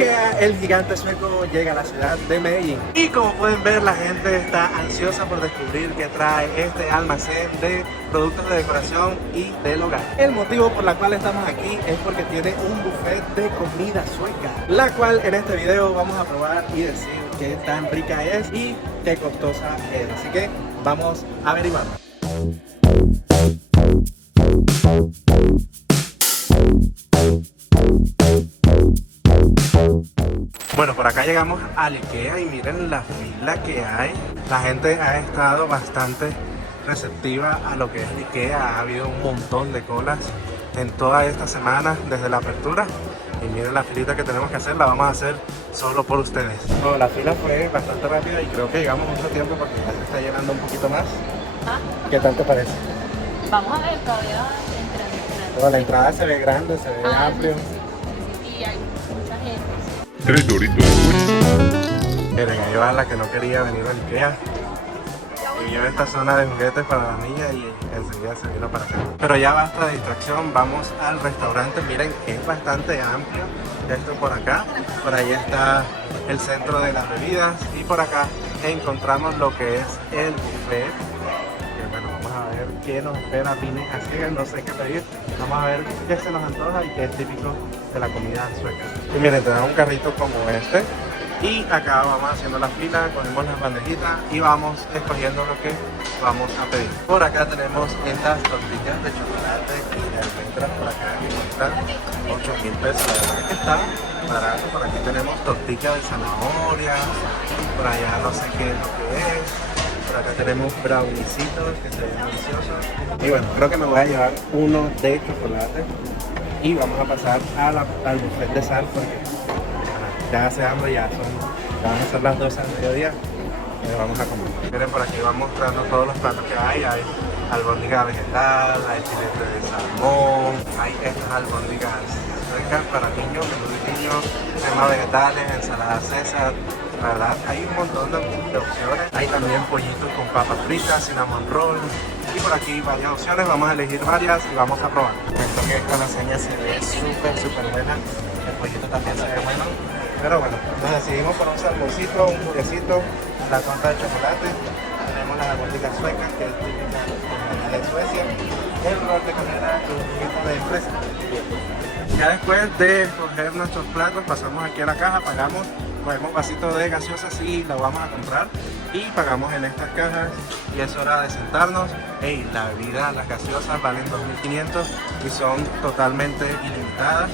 IKEA, el gigante sueco, llega a la ciudad de Medellín. Y como pueden ver, la gente está ansiosa por descubrir qué trae este almacén de productos de decoración y del hogar. El motivo por el cual estamos aquí es porque tiene un buffet de comida sueca, la cual en este video vamos a probar y decir qué tan rica es y qué costosa es. Así que vamos a averiguar. Bueno, por acá llegamos al IKEA y miren la fila que hay. La gente ha estado bastante receptiva a lo que es IKEA. Ha habido un montón de colas en toda esta semana desde la apertura. Y miren la filita que tenemos que hacer, la vamos a hacer solo por ustedes. Bueno, la fila fue bastante rápida y creo que llegamos mucho tiempo porque ya se está llenando un poquito más. ¿Qué tal te parece? Vamos a ver, todavía entrando. Bueno, la entrada se ve grande, se ve amplio. Y hay mucha gente. Tres Doritos. Miren, ahí va la que no quería venir al IKEA y vio esta zona de juguetes para la niña y enseguida se vino para acá. Pero ya basta de distracción, vamos al restaurante. Miren, es bastante amplio esto por acá. Por ahí está el centro de las bebidas y por acá encontramos lo que es el buffet. Que bueno, vamos a ver qué nos espera Pine a ciegas, no sé qué pedir. Vamos a ver qué se nos antoja y qué es típico de la comida sueca. Y miren, tenemos un carrito como este. Y acá vamos haciendo la fila, cogemos las bandejitas y vamos escogiendo lo que vamos a pedir. Por acá tenemos estas tortillas de chocolate y de almendras por acá que cuestan 8.000 pesos. La verdad es que está barato. Por aquí tenemos tortillas de zanahoria, por allá no sé qué es lo que es. Por acá tenemos browniecitos que se ven deliciosos. Y bueno, creo que me voy a llevar uno de chocolate y vamos a pasar al buffet de sal porque ya hace hambre, van a ser las 12 del mediodía y vamos a comer. Miren, por aquí van mostrando todos los platos que hay. Hay albóndiga vegetal, hay filete de salmón, hay estas albóndigas suecas para niños, menú de niños, crema vegetales, ensalada César. La verdad, hay un montón de opciones. Hay también pollitos con papas fritas, cinnamon roll. Y por aquí varias opciones, vamos a elegir varias y vamos a probar. Esto que esta lasaña se ve súper buena. El pollito también se ve bueno. Pero bueno, nos decidimos por un salmoncito, un purecito, la torta de chocolate. Tenemos las albóndigas suecas, que es típica de Suecia. El rol de canela y un poquito de fresa. Ya después de escoger nuestros platos, pasamos aquí a la caja, pagamos, cogemos vasitos de gaseosas y lo vamos a comprar y pagamos en estas cajas y es hora de sentarnos. Hey, la bebida, las gaseosas valen 2.500 y son totalmente ilimitadas.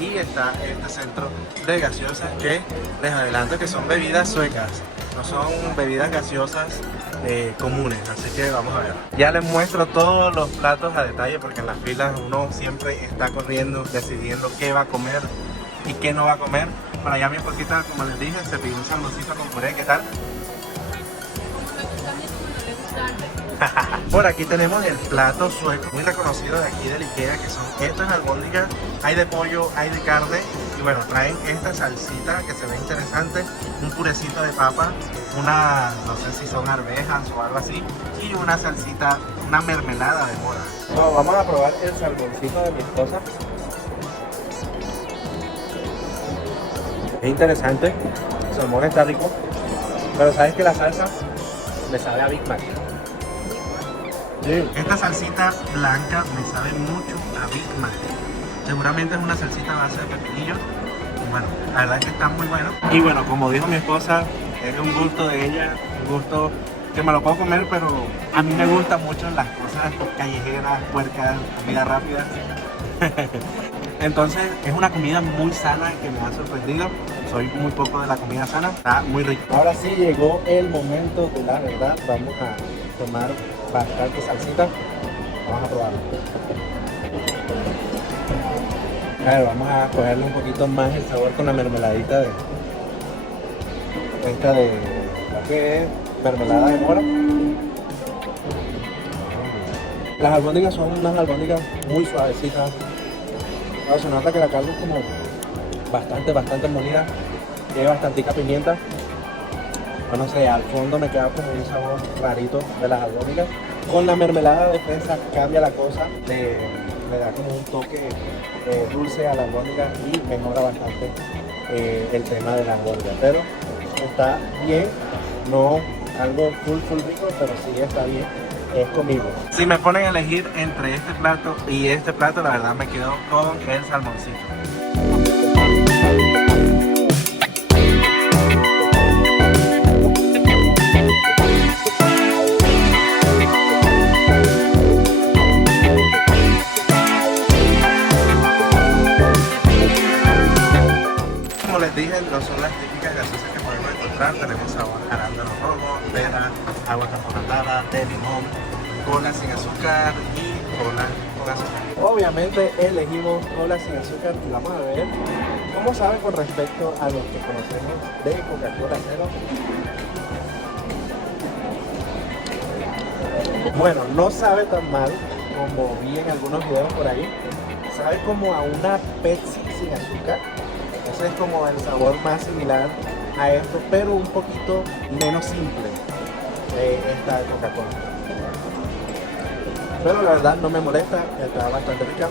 Y está este centro de gaseosas que les adelanto que son bebidas suecas, no son bebidas gaseosas comunes, así que vamos a ver. Ya les muestro todos los platos a detalle porque en las filas uno siempre está corriendo, decidiendo qué va a comer y qué no va a comer. Para allá mi esposita, como les dije, se pidió un salmoncito con puré, ¿qué tal? Por aquí tenemos el plato sueco, muy reconocido de aquí del IKEA, que son estas albóndigas. Hay de pollo, hay de carne y bueno, traen esta salsita que se ve interesante, un purecito de papa, una, no sé si son arvejas o algo así, y una salsita, una mermelada de mora. Bueno, vamos a probar el salmoncito de mi esposa. Es interesante, el salmón está rico, pero sabes que la salsa me sabe a Big Mac. Sí. Esta salsita blanca me sabe mucho a Big Mac. Seguramente es una salsita a base de pepinillo. Y bueno, la verdad es que está muy bueno. Y bueno, como dijo mi esposa, es un gusto de ella, un gusto que me lo puedo comer, pero a mí me gustan mucho las cosas callejeras, puercas, comida rápida. Entonces es una comida muy sana que me ha sorprendido. Soy muy poco de la comida sana, está muy rico. Ahora sí llegó el momento de la verdad. Vamos a tomar bastante salsita. Vamos a probarlo. A ver, vamos a cogerle un poquito más el sabor con la mermeladita de esta de lo que es mermelada de mora. Las albóndigas son unas albóndigas muy suavecitas. Se nota que la carne es como bastante molida. Tiene bastantica pimienta. No sé, al fondo me queda como un sabor rarito de las albóndigas. Con la mermelada de fresa cambia la cosa, le da como un toque dulce a la albóndiga y mejora bastante el tema de la hamburguesa, pero está bien, no algo full rico, pero sí está bien, es comible. Si me ponen a elegir entre este plato y este plato, la verdad me quedo con el salmoncito. Como les dije, no son las típicas gaseosas que podemos encontrar. Tenemos sabor arándano rojo, pera, agua carbonatada, de limón, cola sin azúcar y cola con azúcar. Obviamente elegimos cola sin azúcar y vamos a ver cómo sabe con respecto a lo que conocemos de Coca-Cola cero. Bueno, no sabe tan mal como vi en algunos videos por ahí. Sabe como a una Pepsi sin azúcar. Ese es como el sabor más similar a esto, pero un poquito menos simple de esta de Coca-Cola. Pero la verdad no me molesta, está bastante rica.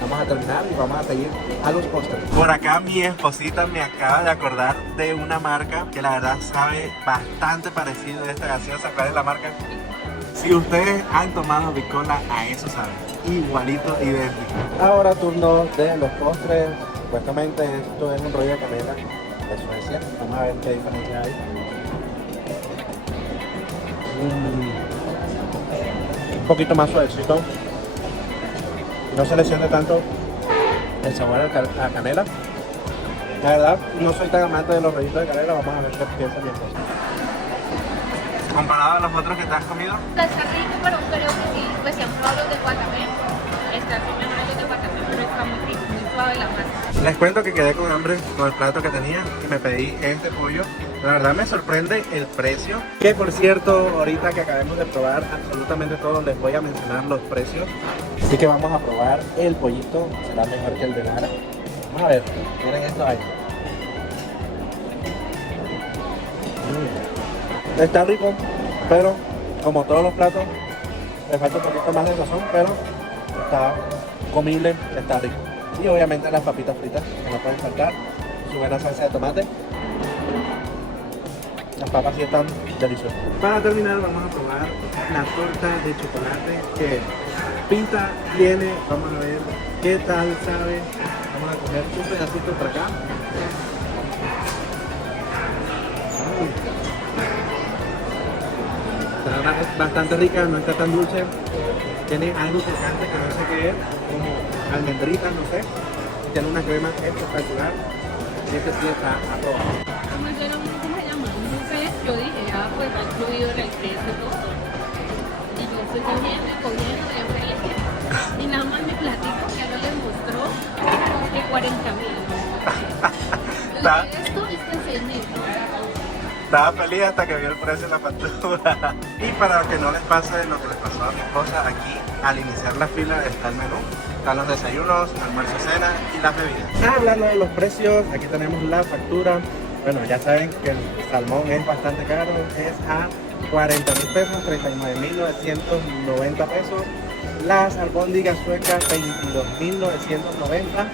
Vamos a terminar y vamos a seguir a los postres. Por acá mi esposita me acaba de acordar de una marca que la verdad sabe bastante parecido a esta gaseosa. ¿Cuál es la marca? Si ustedes han tomado Bicola, a eso saben. Igualito, idéntico. Ahora turno de los postres. Supuestamente esto es un rollo de canela de Suecia. Vamos a ver qué diferencia hay. Un poquito más suavecito. No se le siente tanto el sabor a canela. La verdad, no soy tan amante de los rollitos de canela. Vamos a ver qué piensa mi esposa. Comparado a los otros que te has comido. Está rico, pero creo que sí. Pues si han probado los de Guatemala. Está así mejor los de Guatemala, pero está muy rico, muy suave la masa. Les cuento que quedé con hambre con el plato que tenía y me pedí este pollo. La verdad me sorprende el precio. Que por cierto, ahorita que acabemos de probar absolutamente todo, les voy a mencionar los precios. Así que vamos a probar el pollito. Será mejor que el de Lara. Vamos a ver, miren esto ahí. Está rico, pero como todos los platos, le falta un poquito más de sazón, pero está comible, está rico. Y obviamente las papitas fritas, que no pueden faltar, su buena salsa de tomate. Las papas sí están deliciosas. Para terminar vamos a probar la torta de chocolate que pinta tiene. Vamos a ver qué tal sabe. Vamos a coger un pedacito por acá. Está bastante rica, no está tan dulce. Tiene algo picante que no sé qué es, como almendritas, no sé. Y tiene una crema espectacular. Y este sí está a todo. ¿Cómo se llama? No sé, yo dije, pues ha incluido en el precio todo. Y yo estoy cogiendo y bien feliz. Y nada más mi platico que no les mostró que 40.000. Esto es que 6.000. Estaba feliz hasta que vio el precio de la factura. Y para que no les pase lo que les pasó a mi esposa, aquí al iniciar la fila está el menú. Están los desayunos, almuerzo, cena y las bebidas. Hablando de los precios, aquí tenemos la factura. Bueno, ya saben que el salmón es bastante caro, es a 40.000 pesos, 39.990 pesos. Las albóndigas suecas, 22.990.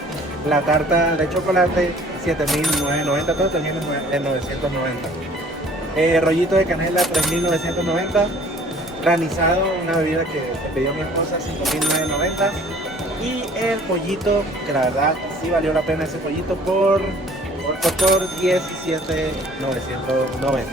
La tarta de chocolate, 7.990, todo termina en 990. Rollito de canela, 3.990. Granizado, una bebida que pidió mi esposa, 5.990. Y el pollito, que la verdad sí valió la pena ese pollito por 17.990.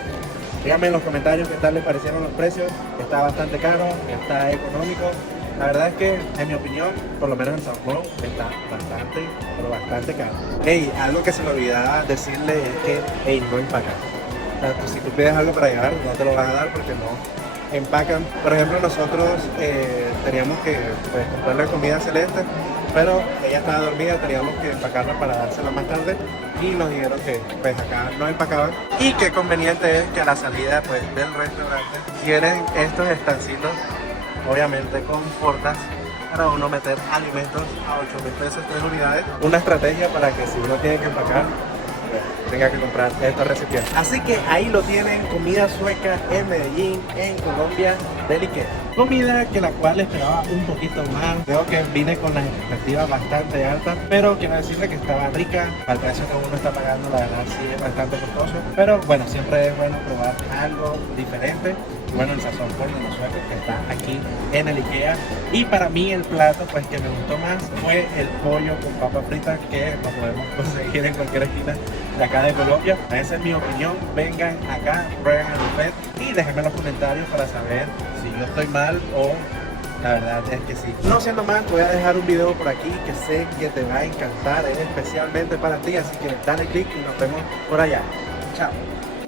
Díganme en los comentarios qué tal les parecieron los precios. Está bastante caro, está económico. La verdad es que, en mi opinión, por lo menos en Sao Paulo, está bastante, pero bastante caro. Hey, algo que se me olvidaba decirle es que, hey, no empacan. O sea, si tú pides algo para llevar, no te lo van a dar porque no empacan. Por ejemplo, nosotros teníamos que pues, comprarle comida a Celeste, pero ella estaba dormida, teníamos que empacarla para dársela más tarde y nos dijeron que pues acá no empacaban. Y qué conveniente es que a la salida pues, del restaurante tienen estos estancitos, obviamente con portas, para uno meter alimentos a 8.000 pesos 3 unidades. Una estrategia para que si uno tiene que empacar, pues, tenga que comprar estos recipientes. Así que ahí lo tienen, comida sueca en Medellín, en Colombia, del IKEA. comida que la cual esperaba un poquito más. Creo que vine con las expectativas bastante altas, pero quiero decirle que estaba rica. Al precio que uno está pagando, la verdad sí es bastante costoso, pero bueno, siempre es bueno probar algo diferente. Bueno, el sazón por los suecos que está aquí en el IKEA. Y para mí el plato pues que me gustó más fue el pollo con papas fritas, que lo podemos conseguir en cualquier esquina de acá de Colombia. Esa es mi opinión. Vengan acá, prueben el buffet y déjenme en los comentarios para saber si yo estoy mal o la verdad es que sí. No siendo más, voy a dejar un video por aquí que sé que te va a encantar, es especialmente para ti, así que dale click y nos vemos por allá. Chao.